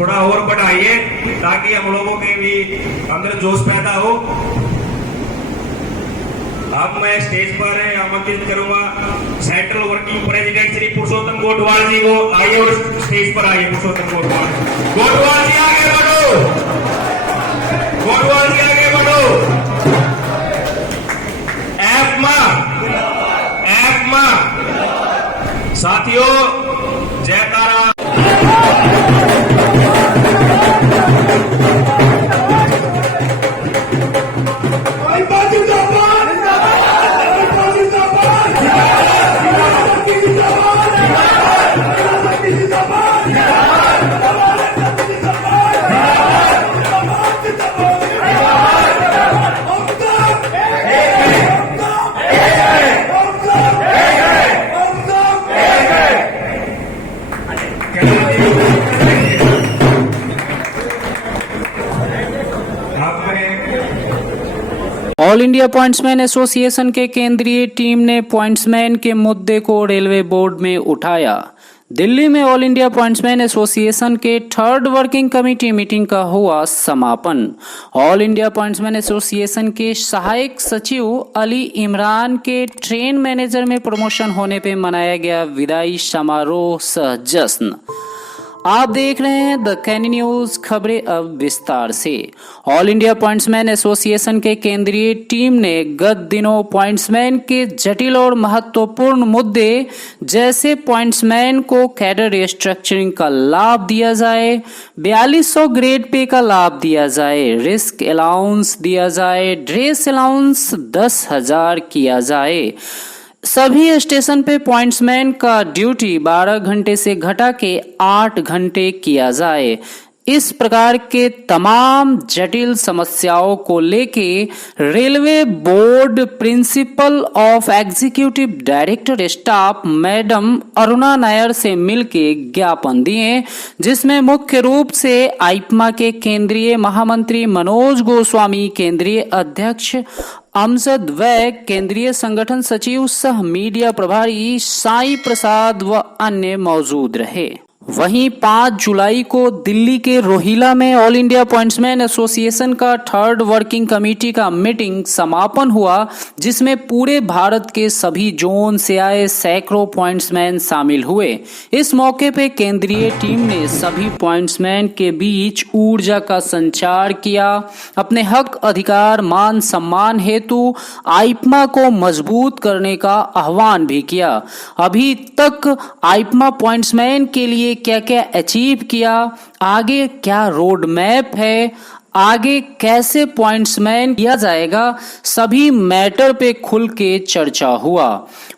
थोड़ा और बढ़ाइए ताकि हम लोगों के भी अंदर जोश पैदा हो। अब मैं स्टेज पर आमंत्रित करूंगा सेंट्रल वर्किंग प्रेसिडेंट श्री पुरुषोत्तम गोटवाल जी को। आइए और स्टेज पर आइए। पुरुषोत्तम गोटवाल जी आगे बढ़ो। गोटवाल जी आगे बढ़ो। एफमा साथियों जयकारा। ऑल इंडिया पॉइंट्समैन एसोसिएशन के केंद्रीय टीम ने पॉइंट्समैन के मुद्दे को रेलवे बोर्ड में उठाया। दिल्ली में ऑल इंडिया पॉइंट्समैन एसोसिएशन के थर्ड वर्किंग कमेटी मीटिंग का हुआ समापन। ऑल इंडिया पॉइंट्समैन एसोसिएशन के सहायक सचिव अली इमरान के ट्रेन मैनेजर में प्रमोशन होने पर मनाया गया विदाई समारोह सह जश्न। आप देख रहे हैं द कैनी न्यूज। खबरें अब विस्तार से। ऑल इंडिया पॉइंट्समैन एसोसिएशन के केंद्रीय टीम ने गत दिनों पॉइंट्समैन के जटिल और महत्वपूर्ण मुद्दे जैसे पॉइंट्समैन को कैडर रिस्ट्रक्चरिंग का लाभ दिया जाए, 4200 ग्रेड पे का लाभ दिया जाए, रिस्क अलाउंस दिया जाए, ड्रेस अलाउंस 10,000 किया जाए, सभी स्टेशन पे पॉइंट्समैन का ड्यूटी 12 घंटे से घटा के 8 घंटे किया जाए। इस प्रकार के तमाम जटिल समस्याओं को लेके railway board principle of executive director staff madam Aruna Nair से मिलके ज्ञापन दिए, जिसमें मुख्य रूप से आइपमा के केंद्रीय महामंत्री मनोज गोस्वामी, केंद्रीय अध्यक्ष अमजद वैग, केंद्रीय संगठन सचिव सह मीडिया प्रभारी साई प्रसाद व अन्य मौजूद रहे। वहीं 5 जुलाई को दिल्ली के रोहिला में ऑल इंडिया पॉइंट्समैन एसोसिएशन का थर्ड वर्किंग कमेटी का मीटिंग समापन हुआ, जिसमें पूरे भारत के सभी जोन से आए सैकड़ों पॉइंट्समैन शामिल हुए। इस मौके पे केंद्रीय टीम ने सभी पॉइंट्समैन के बीच ऊर्जा का संचार किया, अपने हक अधिकार मान सम्मान हेतु आइपमा को मजबूत करने का आह्वान भी किया। अभी तक आइपमा पॉइंट्समैन के लिए क्या क्या अचीव किया, आगे क्या रोड मैप है, आगे कैसे पॉइंट्समैन किया जाएगा, सभी मैटर पे खुल के चर्चा हुआ।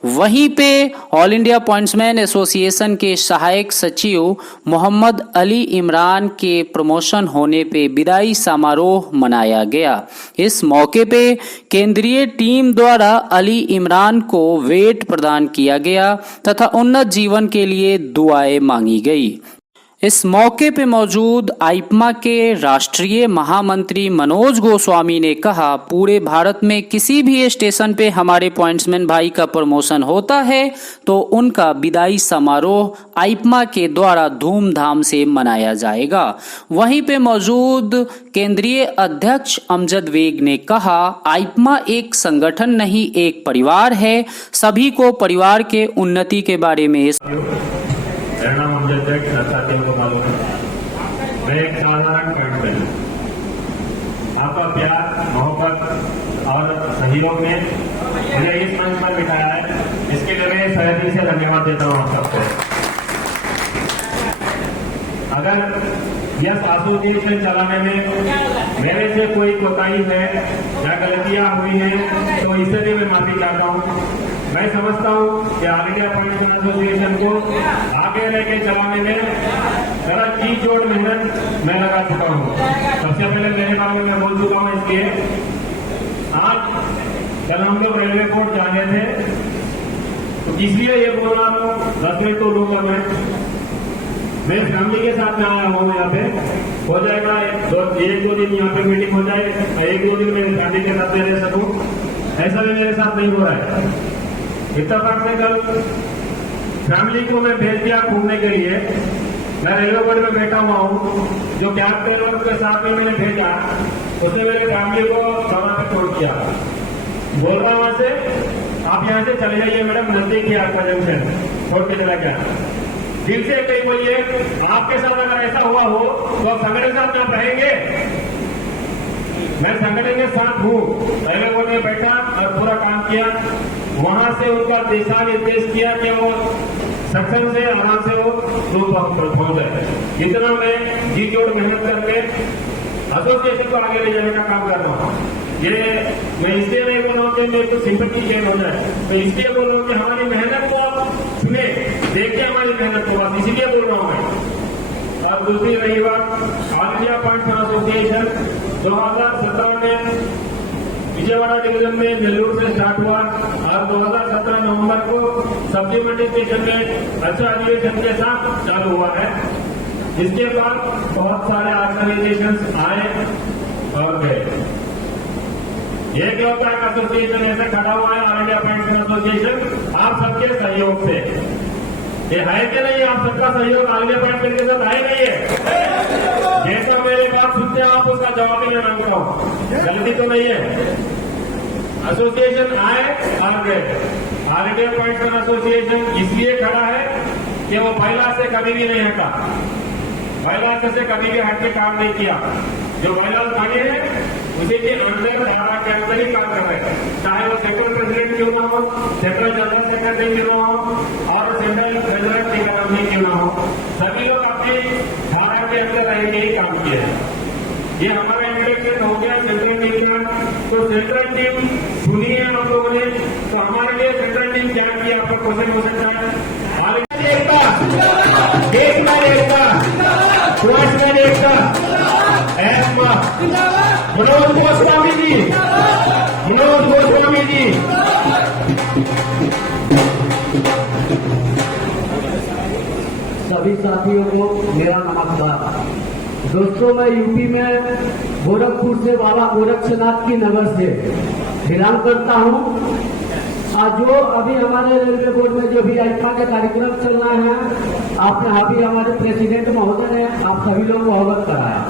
वहीं पे ऑल इंडिया पॉइंट्समैन एसोसिएशन के सहायक सचिव मोहम्मद अली इमरान के प्रमोशन होने पे विदाई समारोह मनाया गया। इस मौके पे केंद्रीय टीम द्वारा अली इमरान को वेट प्रदान किया गया तथा उन्नत जीवन के लिए दुआएं मांगी गई। इस मौके पे मौजूद आइपमा के राष्ट्रीय महामंत्री मनोज गोस्वामी ने कहा, पूरे भारत में किसी भी स्टेशन पे हमारे पॉइंट्समैन भाई का प्रमोशन होता है तो उनका विदाई समारोह आइपमा के द्वारा धूमधाम से मनाया जाएगा। वहीं पे मौजूद केंद्रीय अध्यक्ष अमजद वेग ने कहा, आइपमा एक संगठन नहीं एक परिवार है, सभी को परिवार के उन्नति के बारे में मेरा नाम अमजद है, साथियों को मालूम है। मैं एक साधारण कैंडिडेट हूँ। आपका प्यार, मोहब्बत और सहयोग ने मुझे इस मंच पर बिठाया है, इसके लिए मैं तहे दिल से धन्यवाद देता हूँ आप सबको। अगर यह एसोसिएशन चलाने में मेरे से कोई कोताही है या गलतियां हुई हैं तो इससे भी मैं माफी चाहता हूँ। मैं समझता हूँ कि ऑल इंडिया पॉइंट्समैन एसोसिएशन को आगे लेके चलाने में जरा जी जोड़ मेहनत मैं लगा चुका हूँ। सबसे पहले मेरे बारे में मैं बोल चुका हूँ। इसलिए आज कल हम लोग रेलवे कोर्ट जाने थे तो इसलिए ये बोल रहा हूँ 10 मिनट को रोका मैं फैमिली के साथ में आया हूँ। यहाँ पे हो जाएगा एक दो दिन यहाँ पे मीटिंग हो जाए, 1-2 दिन मेरी फैमिली के साथ में रह सकूँ, ऐसा भी मेरे साथ नहीं हो रहा है। इत्तेफाक से कल फैमिली को मैं भेज दिया घूमने के लिए, मैं रेलवे बोर्ड में बैठा हुआ हूँ, जो कैब ड्राइवर के साथ में मैंने भेजा, उसने मेरे फैमिली को वहां पे छोड़ किया। बोल रहा वहां से आप यहाँ से चले जाइए मैडम, नजदीक ही आपका जंक्शन, छोड़ के चला गया। दिल से कहीं बोलिए, आपके साथ अगर ऐसा हुआ हो तो आप संगठन के साथ आप रहेंगे? मैं संगठन के साथ हूँ, रेलवे बोर्ड में बैठा और पूरा काम किया। वहां से उनका दिशा निर्देश किया कि वो सक्सेस से आराम से वो ग्रुप पहुंच जाए। इतना मैं जी जोड़ मेहनत करके एसोसिएशन को आगे ले जाने का काम कर रहा हूँ। ये मैं इसलिए नहीं बोल रहा हूँ कि मेरे को सिंपैथी गेन हो जाए, तो इसलिए बोल रहा हूँ कि हमारी मेहनत को आप सुने, देखिए हमारी मेहनत को, आप इसीलिए बोल रहा हूँ मैं। अब दूसरी रही बात, ऑल इंडिया पॉइंट्समैन एसोसिएशन 2017 में विजयवाड़ा डिवीजन में नेल्लूर से स्टार्ट हुआ और 2017 नवंबर को सप्लीमेंट्री स्टेशन में अच्छा अधिवेशन के साथ चालू हुआ है। इसके बाद बहुत सारे ऑर्गेनाइजेशन आए और गए। एक लोकतांत्रिक एसोसिएशन ऐसे खड़ा हुआ है, ऑल इंडिया पॉइंट्समैन एसोसिएशन, आप सबके सहयोग से। ये है कि नहीं? आप सबका सहयोग ऑल इंडिया पॉइंट्समैन के साथ है नहीं है? जैसा मेरे बात सुनते हैं आप, उसका जवाब ही मैं मांगता हूँ, गलती तो नहीं है। एसोसिएशन आए और गए। ऑल इंडिया पॉइंट्समैन एसोसिएशन इसलिए खड़ा है कि वो पहला से कभी भी नहीं हटा, पहला से कभी भी हट के काम नहीं किया। जो महिला बने हैं उसी के अंदर धारा के अंदर ही काम कर रहे हैं, चाहे वो सेक्टर प्रेसिडेंट क्यों ना हो, सेक्टर जनरल सेक्रेटरी क्यों ना हो और सेंट्रल ट्रेजरर सेक्रेटरी क्यों ना हो, सभी लोग अपनी धारा के अंदर रह के ही काम किए हैं। ये हमारा इंटरेक्शन हो गया सेंट्रल टीम में। तो सेंट्रल टीम सुनी है हम लोगों ने, तो हमारे लिए सेंट्रल टीम क्या किया, आपका क्वेश्चन हो सकता है। देश में एकता, देश में एकता, मनोज गोस्वामी जी, मनोज गोस्वामी जी। सभी साथियों को मेरा नमस्कार। दोस्तों, मैं यूपी में गोरखपुर से बाबा गोरक्षनाथ की नगर से बिलोंग करता हूँ। आज जो अभी हमारे रेलवे बोर्ड में जो भी आइफा के कार्यक्रम चल रहे हैं, आपने अभी हमारे प्रेसिडेंट महोदय ने आप सभी लोगों को अवगत कराया।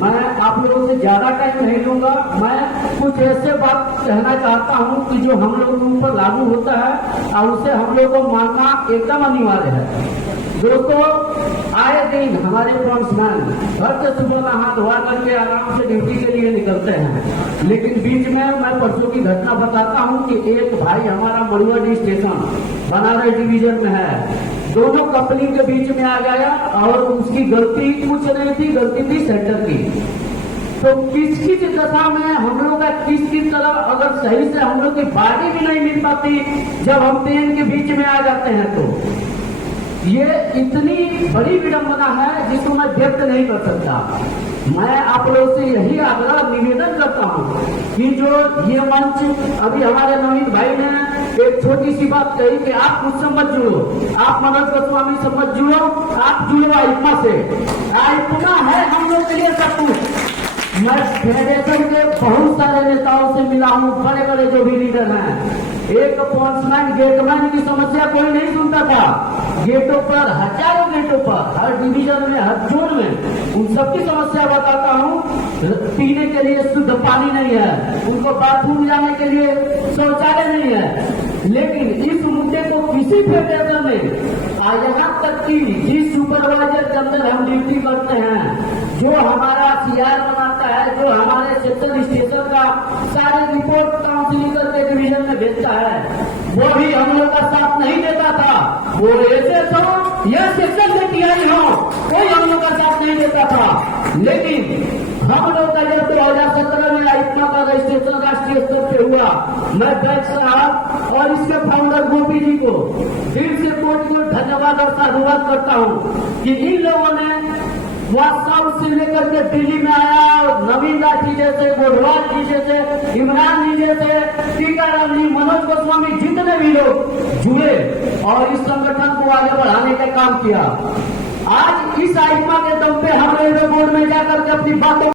मैं आप लोगों से ज्यादा टाइम नहीं लूंगा। मैं कुछ ऐसे बात कहना चाहता हूं कि जो हम लोगों पर लागू होता है और उसे हम लोग को मानना एकदम अनिवार्य है। दोस्तों, आए दिन हमारे पॉइंट्समैन घर से सुबह नहा धोआ करके आराम से ड्यूटी के लिए निकलते हैं, लेकिन बीच में मैं परसों की घटना बताता हूं कि एक भाई हमारा मड़ुआडी स्टेशन बनारस डिवीजन में है, दोनों कंपनी के बीच में आ गया और उसकी गलती कुछ नहीं थी, गलती थी सेंटर की। तो किसकी दशा में हम लोग का किसकी तरफ अगर सही से हम लोग की बारी भी नहीं मिल पाती जब हम ट्रेन के बीच में आ जाते हैं, तो ये इतनी बड़ी विडंबना है जिसको मैं व्यक्त नहीं कर सकता। मैं आप लोगों से यही आग्रह निवेदन करता हूँ कि जो ये मंच अभी हमारे नवीन भाई ने एक छोटी सी बात कही कि आप मुझसे मत जुड़ो, आप मनोज गोस्वामी से मत जुड़ो, आप जुड़ो आइफा से। इतना है हम लोग के लिए सब कुछ। मैं फेडरेशन के बहुत सारे नेताओं से मिला हूँ, बड़े बड़े जो भी लीडर हैं। एक पॉइंट्समैन गेटमैन की समस्या कोई नहीं सुनता था। गेटों पर, हजारों गेटों पर, हर डिवीजन में, हर जोन में उन सबकी समस्या बताता हूँ। पीने के लिए शुद्ध पानी नहीं है, उनको बाथरूम जाने के लिए शौचालय नहीं है। लेकिन इस मुद्दे को किसी फेडरेशन में यहाँ तक कि जिस सुपरवाइजर के अंदर हम ड्यूटी करते हैं, जो हमारा सीआर बनाता है, जो हमारे सेक्टर स्टेशन का सारे रिपोर्ट काउंसिलिंग करके डिवीजन में भेजता है, वो भी हम लोग का साथ नहीं देता था। वो ऐसे तो यह सेक्शन में टीआई हो, कोई हम लोग का साथ नहीं देता था। लेकिन हम लोग का जब 2017 में आइफा का रजिस्ट्रेशन राष्ट्रीय स्तर पे हुआ, मैं बैग साहब और इसके फाउंडर गोपी जी को दिल से कोटि को धन्यवाद और साधुवाद करता हूँ कि इन लोगों ने वहाँ साउथ से लेकर के दिल्ली में आया और नवीन दास जी जैसे, गोरवाल जी जैसे, इमरान जी जैसे, टीकाराम जी, मनोज गोस्वामी, जितने भी लोग जुड़े और इस संगठन को आगे बढ़ाने का काम किया। आज इस आइफा के दम पे हम रेलवे बोर्ड में जाकर के अपनी बातों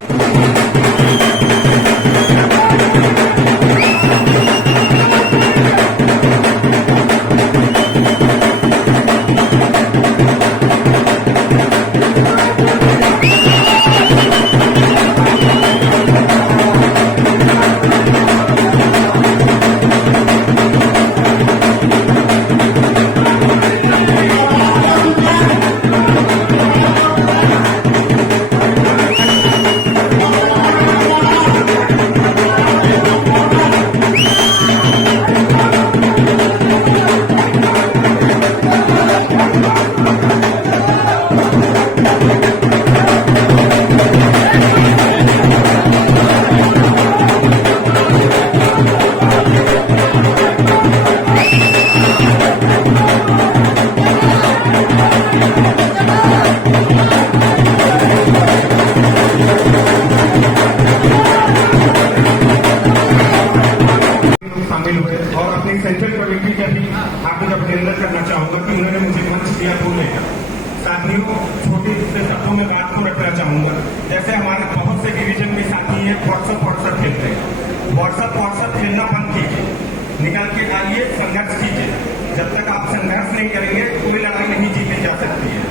को रखना चाहूंगा। जैसे हमारे बहुत से डिवीजन के साथी हैं व्हाट्सएप खेलते हैं, व्हाट्सएप खेलना बंद कीजिए, निकल के आइए, संघर्ष कीजिए। जब तक आप संघर्ष नहीं करेंगे कोई लड़ाई नहीं जीती जा सकती है।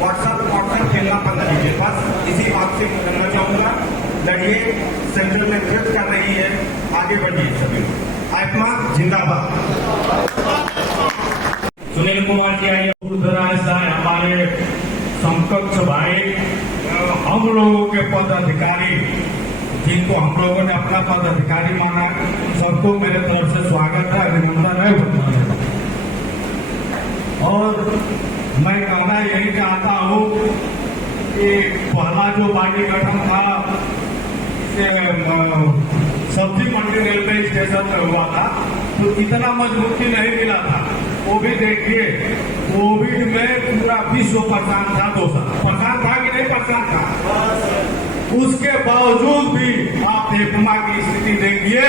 व्हाट्सएप खेलना बंद कीजिए, बस इसी बात से करना चाहूंगा। लड़िए, सेंट्रल में ड्रिफ्ट कर रही है, आगे बढ़िए सभी। आत्मा जिंदाबाद। सुनील कुमार जी आइए। ऐसा है हमारे समकक्ष भाई, हम लोगों के पदाधिकारी जिनको हम लोगों ने अपना पदाधिकारी माना है, सबको मेरे तरफ से स्वागत है, अभिनंदन है। और मैं कहना यही चाहता हूँ कि पहला जो पार्टी गठन था सब्जी मंडी रेलवे स्टेशन में हुआ था, तो इतना मजबूती नहीं मिला था। वो भी देखिए, कोविड में पूरा विश्व परेशान था, 2 साल परेशान था कि नहीं परेशान था। उसके बावजूद भी आप एपमा की स्थिति देखिए,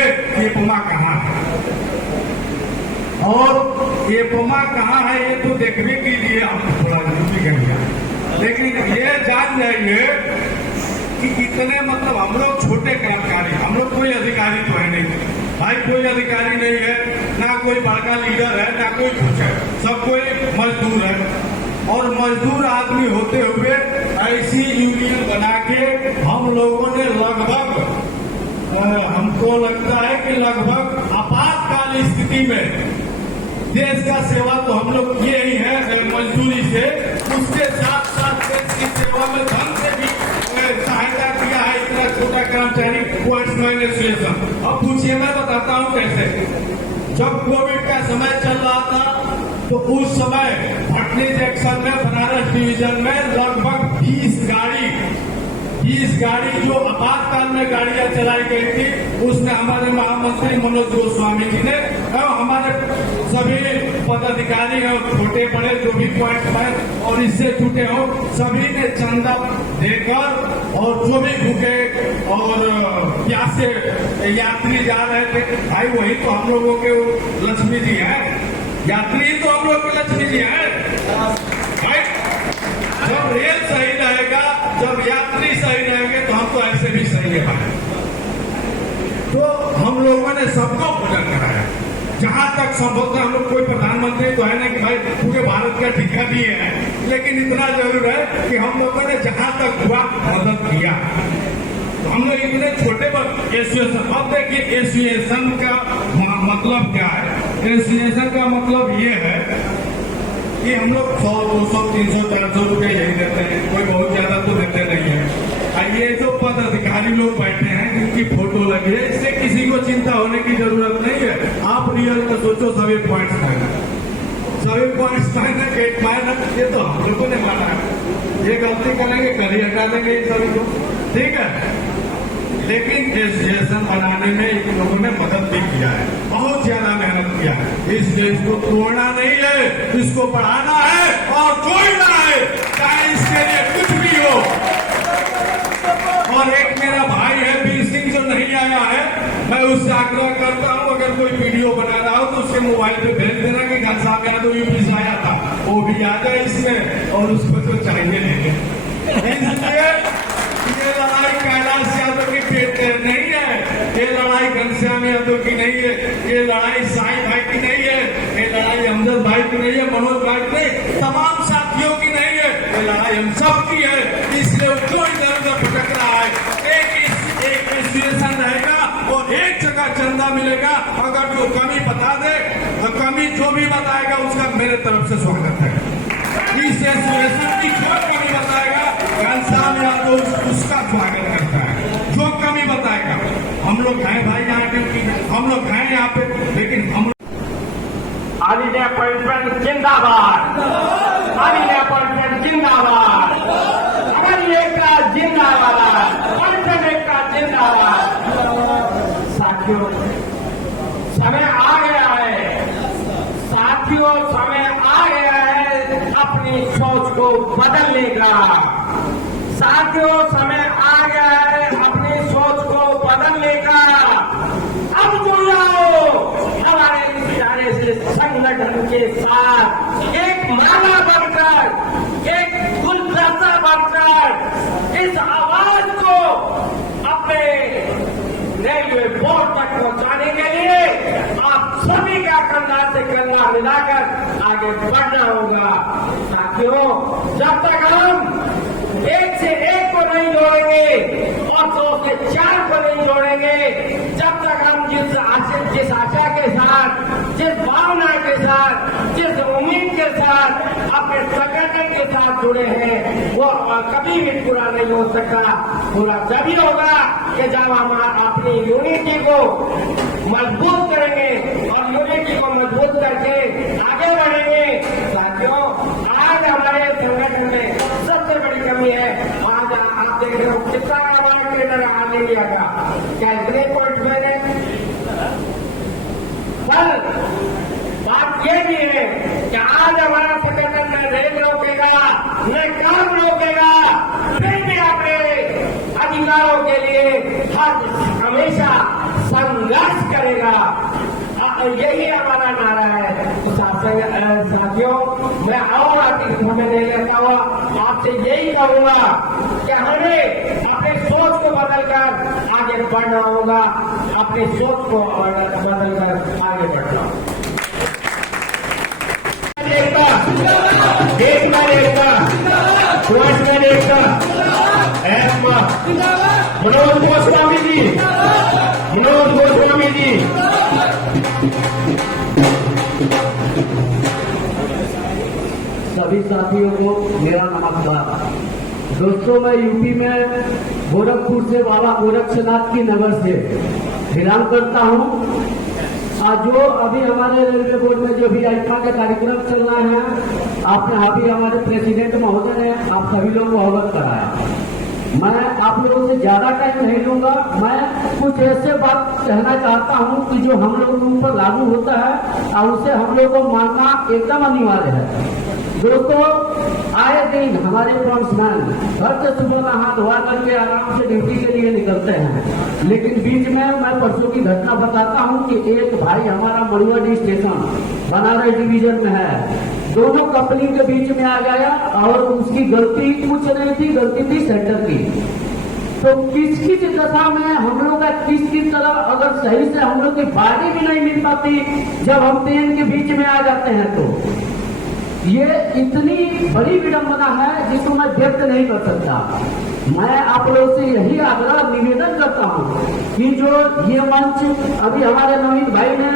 एपमा कहाँ है और एपमा कहाँ है ये तो देखने के लिए हम थोड़ा जरूरी कर लिया, लेकिन ये जान जाइए कि इतने मतलब हम लोग छोटे कर्मचारी, हम लोग कोई अधिकारी तो है नहीं भाई, कोई अधिकारी नहीं है, ना कोई बड़का लीडर है, ना कोई कुछ है, सब कोई मजदूर है। और मजदूर आदमी होते हुए ऐसी यूनियन बना के हम लोगों ने लगभग, हमको लगता है कि लगभग आपातकाल स्थिति में देश का सेवा तो हम लोग किए ही है मजदूरी से, उसके साथ साथ देश की सेवा में धन से भी सहायता किया है इतना छोटा कर्मचारी पोस्टमैन एसोसिएशन। अब पूछिए, मैं बताता हूँ कैसे। जब कोविड का समय चल रहा था तो उस समय भटनी जंक्शन में बनारस डिवीजन में लगभग 20 गाड़ी जो आपातकाल में गाड़ियां चलाई गई थी, उसमें हमारे महामंत्री मनोज गोस्वामी जी ने और हमारे सभी पदाधिकारी हैं, छोटे बड़े जो भी पॉइंट और इससे जुटे हो, सभी ने चंदा देकर और जो भी भूखे और प्यासे यात्री जा रहे थे, भाई वही तो हम लोगों के लक्ष्मी जी हैं, यात्री तो हम लोग के लक्ष्मी जी हैं। जब रेल सही रहेगा, जब यात्री सही रहेंगे तो हम तो ऐसे भी सही है। तो हम लोगों ने सबको भोजन कराया जहां तक संभव था। हम लोग कोई प्रधानमंत्री तो है ना कि भाई पूरे भारत का टीका दिए हैं, लेकिन इतना जरूर है कि हम लोगों ने जहां तक हुआ मदद किया। तो हम लोग इतने छोटे पर एसोसिएशन, अब देखिए एसोसिएशन का मतलब क्या है। एसोसिएशन का मतलब ये है कि हम लोग 100, 200, 300, 400 रुपये यही देते हैं, कोई बहुत ज्यादा तो देते नहीं है। ये जो पदाधिकारी लोग बैठे हैं जिनकी फोटो लगी है, इससे किसी को चिंता होने की जरूरत नहीं है। आप रियल में सोचो, सभी पॉइंट्स पहने, गेट मारना, ये तो हम लोगों ने माना है। ये गलती करेंगे, कल ही हटा देंगे इन सभी को, ठीक है। लेकिन एसोसिएशन बनाने में इन लोगों ने मदद भी किया है, बहुत ज्यादा मेहनत किया है। इस देश को तोड़ना नहीं है, इसको बढ़ाना है और जोड़ना है, चाहे इसके लिए कुछ भी हो। और एक मेरा भाई है वीर सिंह जो नहीं आया है, मैं उससे आग्रह करता हूं अगर कोई वीडियो बना रहा हो तो उसके मोबाइल पे भेज देना कि घनश्याम यादव यूपी से आया था, वो भी आ जाए इसमें और उसको तो चाहिए नहीं। इसलिए ये लड़ाई कैलाश यादव की नहीं है, ये लड़ाई घनश्याम यादव की नहीं है, ये लड़ाई साई भाई की नहीं है, ये लड़ाई हमजद भाई की नहीं है, मनोज भाई की नहीं, तमाम साथियों की नहीं है, ये लड़ाई हम सब की है। इसलिए क्यों इधर उधर भटक रहा है? एक एसोसिएशन रहेगा और एक जगह चंदा मिलेगा। अगर जो कमी बता दे तो कमी जो भी बताएगा उसका मेरे तरफ से स्वागत है। इस एसोसिएशन की जो कमी बताएगा घनश्याम यादव उसका स्वागत करता है। जो कमी बताएगा, हम लोग हैं भाई यहाँ ड्यूटी, हम लोग हैं यहाँ पे, लेकिन हम ऑल इंडिया अपॉइंटमेंट जिंदाबाद, ऑल इंडिया अपॉइंटमेंट जिंदाबाद, हमारी एकता जिंदाबाद, अपॉइंटमेंट एकता जिंदाबाद। साथियों, समय आ गया है, साथियों समय आ गया है अपनी सोच को बदलने का। साथियों समय आ गया है अपनी सोच को बदलने का। अब जुड़ जाओ हमारे इशारे से संगठन के साथ, एक माला बनकर, एक गुलदस्ता बनकर आगे बढ़ना होगा। साथियों, जब तक हम एक से एक को नहीं जोड़ेंगे और 2 से 4 को नहीं जोड़ेंगे, जब तक हम जिस आशा के साथ, जिस भावना के साथ, जिस उम्मीद के साथ अपने संगठन के साथ जुड़े हैं, वो कभी भी पूरा नहीं हो सकता। पूरा तभी होगा कि जब हम अपनी यूनिटी को मजबूत करेंगे और यूनिटी को मजबूत करके आगे बढ़ेंगे। साथियों, आज हमारे संगठन में सबसे बड़ी कमी है, आज आप देख रहे हो कितना अवार्ड लेकर ऑल इंडिया का, क्या इतने पॉइंट मैंने कल बात ये भी है कि आज हमारा संगठन न रेल रोकेगा न काम रोकेगा, फिर भी अपने अधिकारों के लिए हमेशा संघर्ष करेगा। यही हमारा नारा है। साथियों, मैं और आपकी समय दे लेता हुआ आपसे यही कहूंगा कि हमें अपने सोच को बदलकर आगे बढ़ना होगा, अपनी सोच को बदलकर आगे बढ़ना होगा। देश में एकता, सोच में एकता, मनोज गोस्वामी जी, मनोज गोस्वामी जी। सभी साथियों को मेरा नमस्कार। दोस्तों, मैं यूपी में गोरखपुर से बाबा गोरक्षनाथ की नगर से बिलोंग करता हूँ। आज जो अभी हमारे रेलवे बोर्ड में जो भी आइफा का कार्यक्रम चल रहा है, आपने अभी हमारे प्रेसिडेंट महोदय ने आप सभी लोगों को अवगत कराया। मैं आप लोगों से ज्यादा टाइम नहीं लूंगा। मैं कुछ ऐसे बात कहना चाहता हूं कि जो हम लोगों के ऊपर लागू होता है और उसे हम लोगों को मानना एकदम अनिवार्य है। दोस्तों, आए दिन हमारे फ्रंट्समैन घर से सुबह नहा धोआ करके आराम से ड्यूटी के लिए निकलते हैं, लेकिन बीच में मैं परसों की घटना बताता हूं कि एक भाई हमारा मड़ुआडीह स्टेशन बनारस डिवीजन में है, दोनों कंपनी के बीच में आ गया और उसकी गलती कुछ नहीं थी, गलती थी सेंटर की। तो किस किस दशा में हम लोग का किस तरह अगर सही से हम लोग की बारी भी नहीं मिल पाती जब हम ट्रेन के बीच में आ जाते हैं, तो ये इतनी बड़ी विडंबना है जिसको मैं व्यक्त नहीं कर सकता। मैं आप लोगों से यही आग्रह निवेदन करता हूँ कि जो ये मंच अभी हमारे नवीन भाई ने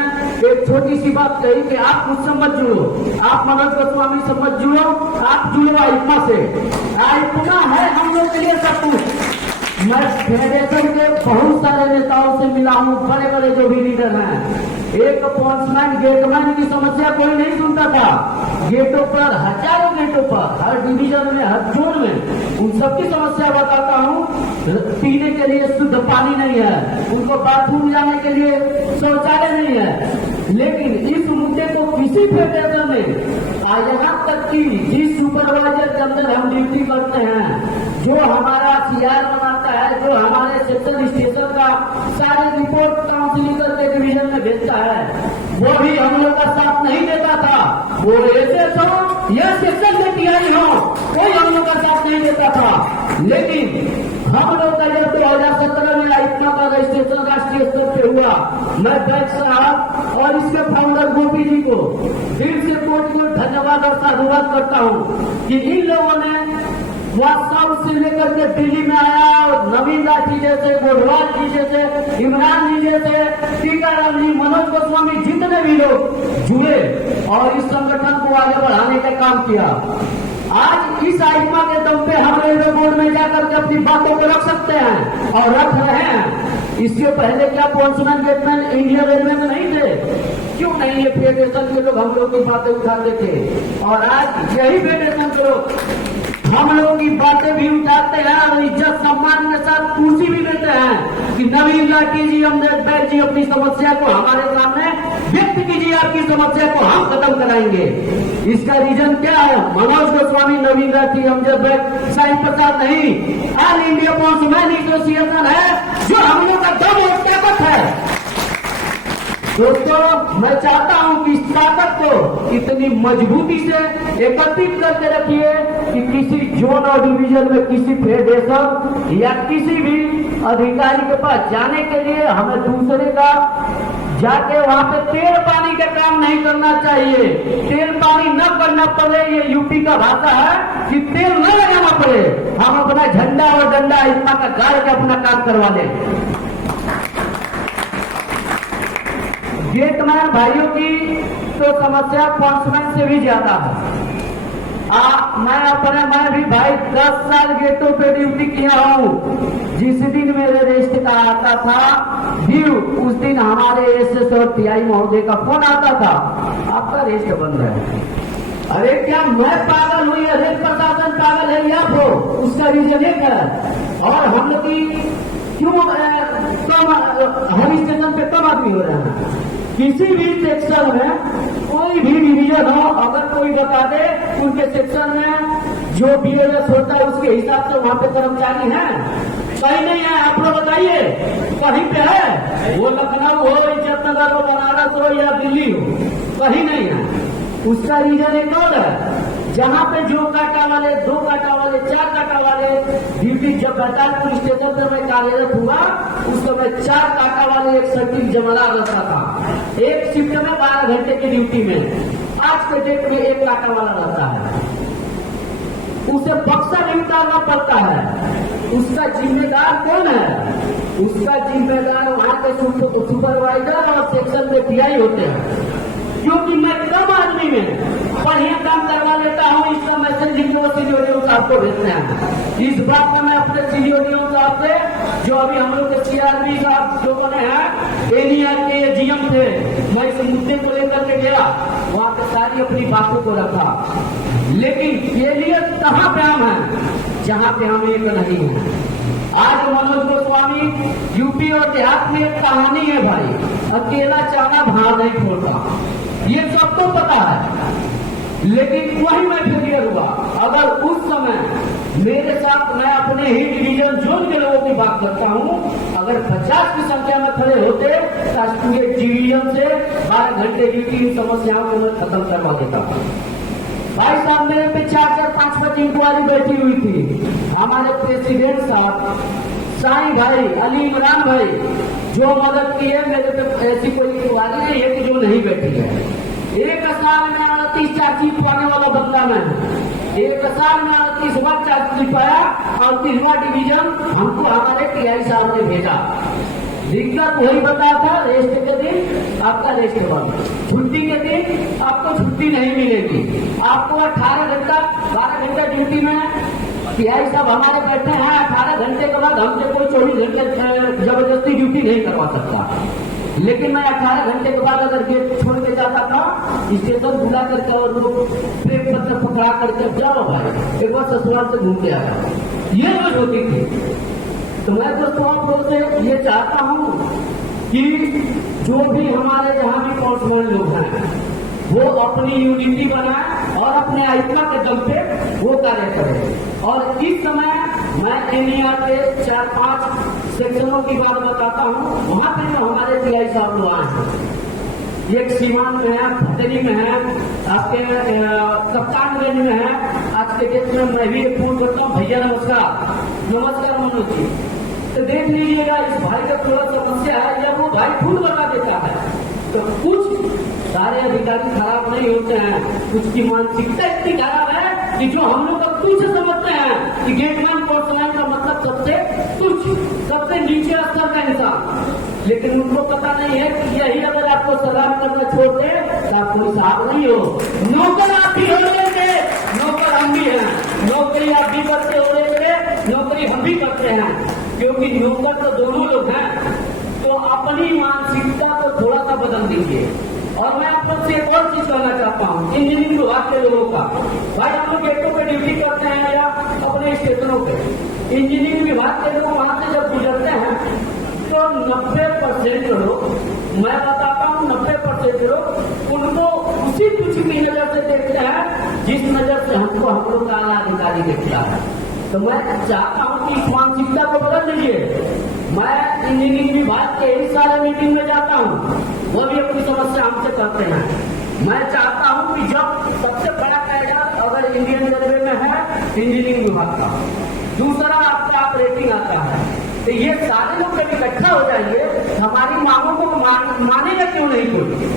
एक छोटी सी बात कही कि आप मुझसे मत जुड़ो, आप मनोज गोस्वामी से मत जुड़ो, आप जुड़ो आइफा से। आइफा है हम लोग के लिए सब कुछ। मैं फेडरेशन के बहुत सारे नेताओं से मिला हूँ, बड़े बड़े जो भी लीडर हैं। एक पॉइंट्समैन गेटमैन की समस्या कोई नहीं सुनता था। गेटों पर, हजारों गेटों पर, हर डिवीजन में, हर जोन में उन सबकी समस्या बताता हूँ। पीने के लिए शुद्ध पानी नहीं है, उनको बाथरूम जाने के लिए शौचालय नहीं है। लेकिन इस मुद्दे को किसी फेडरेशन में यहाँ तक कि जिस सुपरवाइजर के अंदर हम ड्यूटी करते हैं, जो हमारा सीआर बनाता है, जो हमारे सेक्शन स्टेशन का सारे रिपोर्ट काउंसिलिंग करके डिवीजन में भेजता है, वो भी हम लोग का साथ नहीं देता था। वो ऐसे तो यह सेक्शन में टीआई हो, कोई हम लोग का साथ नहीं देता था। लेकिन हम लोग का जब 2017 में आइफा का रजिस्ट्रेशन राष्ट्रीय स्तर पे हुआ, मैं बैग साहब और इसके फाउंडर गोपी जी को दिल से कोटि को धन्यवाद और साधुवाद करता हूँ कि इन लोगों ने व्हाट्सएप से लेकर के दिल्ली में आया और नवीन दास जी जैसे, गोडवाल जी जैसे, इमरान जी जैसे, टीकाराम जी, मनोज गोस्वामी, जितने भी लोग जुड़े और इस संगठन को आगे बढ़ाने का काम किया। आज इस आइफा के दम पे हम रेलवे बोर्ड में जाकर के अपनी बातों को रख सकते हैं और रख रहे हैं। इससे पहले क्या पॉइंट्समैन गेटमैन इंडिया रेलवे में नहीं थे? क्यों नहीं? ये फेडरेशन के लोग हम लोग की बातें उठाते थे और आज यही फेडरेशन के लोग हम लोगों की बातें भी उठाते हैं और इज्जत सम्मान के साथ कुर्सी भी देते हैं कि नवीन लाठी जी, अमजद बैग जी अपनी समस्या को हमारे सामने व्यक्त कीजिए, आपकी समस्या को हम खत्म कराएंगे। इसका रीजन क्या है? मनोज गोस्वामी, नवीन लाठी, अमजद बैग, साई प्रसाद नहीं, ऑल इंडिया पॉइंट्समैन एसोसिएशन है जो हम लोग का दम और ताकत है। दोस्तों, मैं चाहता हूं कि इस ताकत को इतनी मजबूती से एकत्रित करके रखिए कि किसी जोन और डिवीजन में किसी फेडरेशन या किसी भी अधिकारी के पास जाने के लिए हमें दूसरे का जाके वहाँ पे तेल पानी का काम नहीं करना चाहिए। तेल पानी न करना पड़े, ये यूपी का भाषा है कि तेल न लगाना पड़े, हम अपना झंडा और डंडा इतना का गाड़ के अपना काम करवा लें। गेटमैन भाइयों की तो समस्या पॉइंट्समैन से भी ज्यादा है। मैं भी भाई 10 साल गेटों पे ड्यूटी किया हूँ। जिस दिन मेरे रेस्ट का आता था व्यू, उस दिन हमारे एसएस और टीआई महोदय का फोन आता था, आपका रेस्ट बंद है। अरे क्या मैं पागल हुई? अरे प्रशासन पागल है या हो? उसका रीजन एक है। और हम लोग की क्यों कम हम स्टेशन पे कम आदमी हो रहे हैं? किसी भी सेक्शन में कोई भी डिवीजन हो, अगर कोई बता दे उनके सेक्शन में जो बीएलएस होता है उसके हिसाब से वहाँ पे कर्मचारी हैं? कहीं नहीं है। आप लोग बताइए कहीं पे है? वो लखनऊ हो, इज्जतनगर हो, बनारस हो या दिल्ली हो, कहीं नहीं है। उसका रीजन एक और है, जहाँ पे जो काटा वाले, 2 काटा वाले, 4 काटा वाले ड्यूटी, जब बैतालपुर स्टेशन पर मैं कार्यरत हुआ उस समय 4 काटा वाले एक सर्किल जमला रहता था। एक शिफ्ट में 12 घंटे की ड्यूटी में। आज के डेट में 1 काटा वाला रहता है, उसे बक्सा नहीं उतारना पड़ता है। उसका जिम्मेदार कौन है? उसका जिम्मेदार वहाँ के सुपरवाइजर और सेक्शन में पीआई होते हैं। क्योंकि मैं कम आदमी में बढ़िया काम करवा लेता हूँ, इसका मैसेज सीनियर साहब को भेजते हैं। इस बात में मैं अपने सीनियर साहब से, जो अभी हम लोग के सीआरबी साहब जो बने हैं, एनिया के जीएम थे, मैं इस मुद्दे को लेकर के गया, वहाँ पे सारी अपनी बातों को रखा। लेकिन फेलियर कहाँ पे हम हैं? जहाँ पे हम एक नहीं है। आज मनोज गोस्वामी यूपी और देहात में एक कहानी है भाई, अकेला चाना भार नहीं छोड़ता, ये सबको पता है। लेकिन वही मैं फेलियर हुआ। अगर उस समय मेरे साथ, मैं अपने ही डिवीजन जोन के लोगों की बात करता हूँ, अगर 50 की संख्या में खड़े होते तो पूरे डिवीजन से 12 घंटे ड्यूटी इन समस्याओं को मैं खत्म करवा देता। भाई साहब मेरे पे 4-5 इंक्वायरी बैठी हुई थी। हमारे प्रेसिडेंट साहब साईं भाई, अली इमरान भाई जो मदद की है, मेरे पे ऐसी कोई इंक्वायरी नहीं है कि जो नहीं बैठी है। 1 साल में 38 चार्जशीट पाने वाला बंदा मैं, 1 साल में 38 बार चार्जशीट पाया और 30वां डिवीजन हमको हमारे टीआई साहब ने भेजा। दिक्कत वही बताया था, रेस्ट के दिन आपका रेस्ट बंद, छुट्टी के दिन आपको छुट्टी नहीं मिलेगी। आपको 18 घंटा 12 घंटा ड्यूटी में टीआई साहब हमारे बैठे हैं। 18 घंटे के बाद हमसे कोई 24 घंटे जबरदस्ती ड्यूटी नहीं करवा सकता। लेकिन मैं 18 घंटे के बाद अगर गेट छोड़ के जाता था, स्टेशन बुला करके और लोग प्रेम पत्र पकड़ा करके, जाओ भाई एक बार ससुराल से घूम के आया, ये रोज होती थी। तो मैं दोस्तों आप लोग से ये चाहता हूँ कि जो भी हमारे यहाँ भी पॉइंट्समैन लोग हैं, वो अपनी यूनिटी बनाए और अपने आइकना के दम पे वो कार्य करें। और इस समय मैं एनिया के 4-5 सेक्शनों की बात बताता हूँ। वहाँ पे जो हमारे टीआई साहब लोग आए हैं, एक सीमान में है, भटरी में है, आपके कप्तानगंज में है। आज के डेट में मैं भी फोन करता हूँ, भैया नमस्कार। नमस्कार मनोज जी, तो देख लीजिएगा इस भाई का थोड़ा समस्या है, या वो भाई खुद बता देता है। तो कुछ सारे अधिकारी खराब नहीं होते हैं, कुछ की मानसिकता इतनी खराब है कि जो हम लोग तुच्छ समझते हैं कि गेटमैन पोस्टमैन का मतलब सबसे तुच्छ, सबसे नीचे स्तर का इंसान। लेकिन उनको पता नहीं है कि यही अगर आपको सलाम करना छोड़ दे तो आप कोई साहब नहीं हो। नौकर आप भी हो लेंगे, नौकर हम भी हैं, नौकरी आप भी करते हो लेंगे, नौकरी हम भी करते हैं, क्योंकि नौकर तो दोनों लोग हैं। तो अपनी मानसिकता को थोड़ा सा बदल दीजिए। और मैं आप लोग से एक और चीज कहना चाहता हूँ, इंजीनियरिंग विभाग के लोगों का, भाई हम लोग गेटों पे ड्यूटी करते हैं या अपने स्टेशनों पे, इंजीनियरिंग विभाग के लोग वहां से जब गुजरते हैं तो 90% लोग, मैं बताता हूँ 90% लोग उनको उसी कुछ की नजर से देखते हैं जिस नजर से हमको हम लोग का आला अधिकारी देखता है। तो मैं चाहता हूँ कि इस मानसिकता को बदल दीजिए। मैं इंजीनियरिंग विभाग के यही सारे मीटिंग में जाता हूँ, वो भी अपनी समस्या हमसे करते हैं। मैं चाहता हूँ कि जब सबसे बड़ा कैडर अगर इंडियन रेलवे में है इंजीनियरिंग विभाग का, दूसरा आपका ऑपरेटिंग आता है। तो ये सारे लोग जब इकट्ठा हो जाएंगे, हमारी मांगों को मानेगा क्यों नहीं कोई?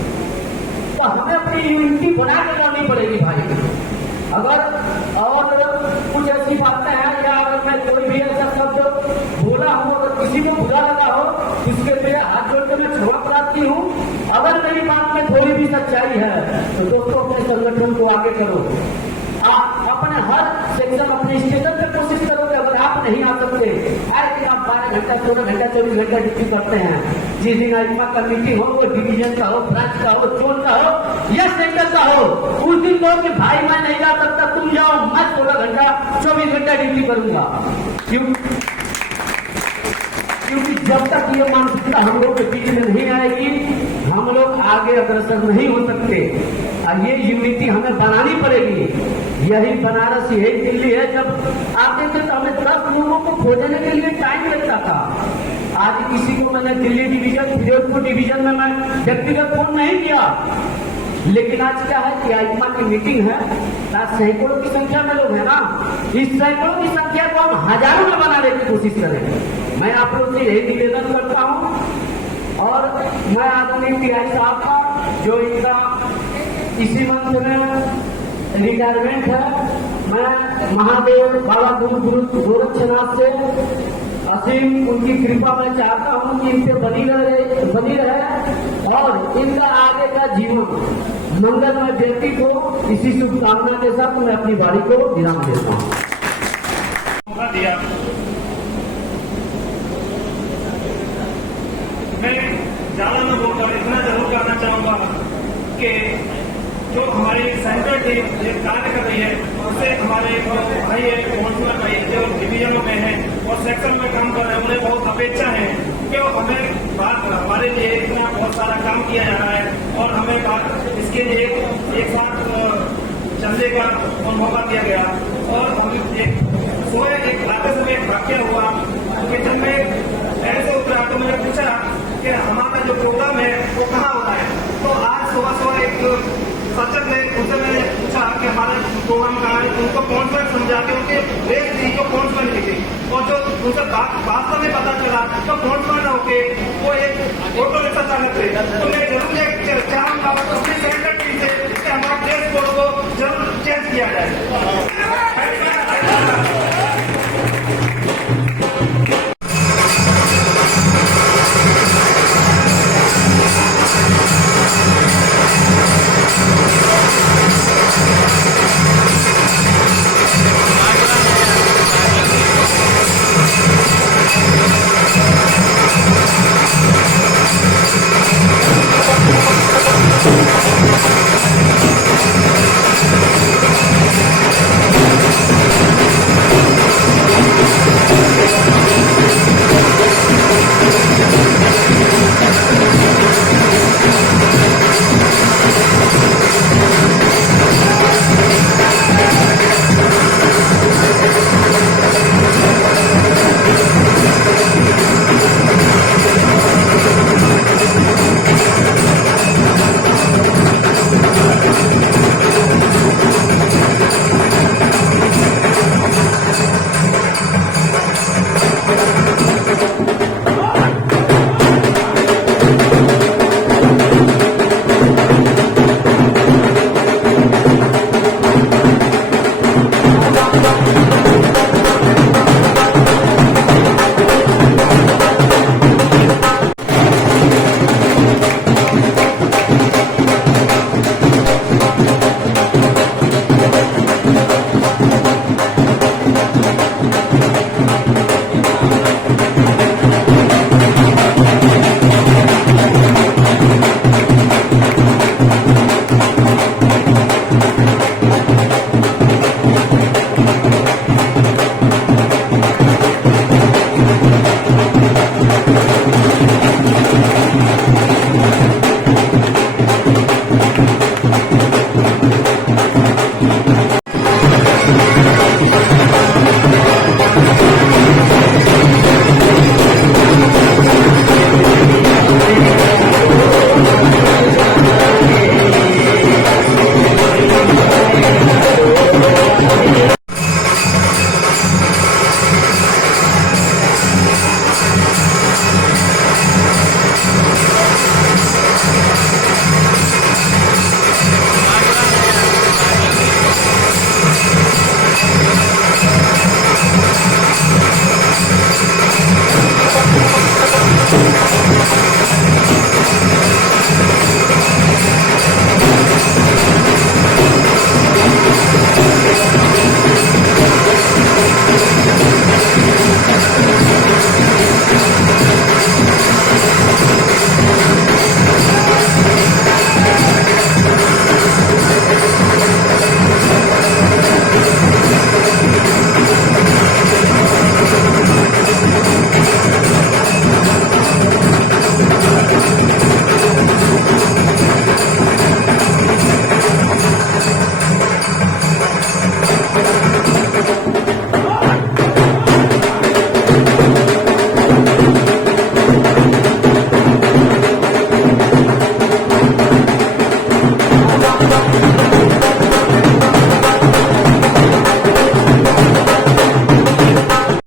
तो हमें अपनी यूनिटी बना के करनी पड़ेगी भाई। अगर और कुछ ऐसी बातें हैं या अगर मैं कोई भी ऐसा शब्द बोला हूँ, अगर किसी को बुरा लगा हो, उसके लिए हाथ जोड़ के मैं क्षमा प्रार्थी हूँ। अगर मेरी बात में थोड़ी भी सच्चाई है तो दोस्तों अपने संगठन को आगे करो। आप अपने हर सेक्शन अपने स्टेशन पे कोशिश करोगे। अगर आप नहीं आ सकते, कि आप 12 घंटा 14 घंटा 24 घंटा ड्यूटी करते हैं, जिस दिन आइमा का मीटिंग हो, वो डिवीजन का हो, ब्रांच का हो, जोन का हो या सेंटर का हो, उस दिन कहो कि भाई मैं नहीं जा सकता, तुम जाओ, मैं 16 घंटा 24 घंटा ड्यूटी करूंगा। क्योंकि जब तक ये मानसिकता हम लोग के बीच में नहीं आएगी, हम लोग आगे अग्रसर नहीं हो सकते। और ये यूनिटी हमें बनानी पड़ेगी। यही बनारस, यही दिल्ली है। जब आते थे तो हमें 10 लोगों को खोजने के लिए टाइम लगता था। आज किसी को मैंने दिल्ली डिवीजन, फिरोजपुर डिवीजन में मैं व्यक्तिगत फोन नहीं किया। लेकिन आज क्या है कि आइमा की मीटिंग है, आज सैकड़ों की संख्या में लोग हैं ना। इस सैकड़ों की संख्या को हम हजारों में बनाने की कोशिश करें। मैं आप लोग से यही निवेदन करता हूं। और मैं आदरणीय पीआई साहब का, जो इनका इसी मंथ में रिटायरमेंट है, मैं महादेव बाबा गुरु गोरक्षनाथ से असीम उनकी कृपा मैं चाहता हूं कि इनसे बनी रहे और इनका आगे का जीवन मंगलमय व्यक्ति को इसी शुभकामना के साथ मैं अपनी वाणी को विराम देता हूं। मौका दिया। मैं ज्यादा न बोलकर इतना जरूर कहना चाहूंगा कि जो हमारी सेंट्रल टीम ये कार्य कर रही है, उससे हमारे भाई काउंसिलर भाई जो डिवीजनों में है और सेक्शन में काम कर रहे हैं, उन्हें बहुत अपेक्षा है कि हमें हमारे लिए इतना बहुत सारा काम किया जा रहा है और हमें इसके लिए एक साथ चलने का मौका दिया गया। और हम एक आते समय एक वाक्य हुआ कि जब मैं ऐसे उतरा तो मैंने पूछा कि हमारा जो प्रोग्राम है वो कहाँ होता है। तो आज सुबह एक सचिव ने उनसे मैंने पूछा कि हमारा प्रोग्राम कहाँ है। उनको कॉन्फ्रेंस समझा के उनके रेट थी जो कॉन्फ्रेंस की थी, और जो उनसे वास्तव में पता चला तो कॉन्फ्रेंस होके वो एक ऑटो रिक्शा चालक थे। तो मैं जरूर चाहूंगा उसकी सेक्रेटरी से कि हमारे प्रेस बोर्ड को जरूर चेंज किया जाए।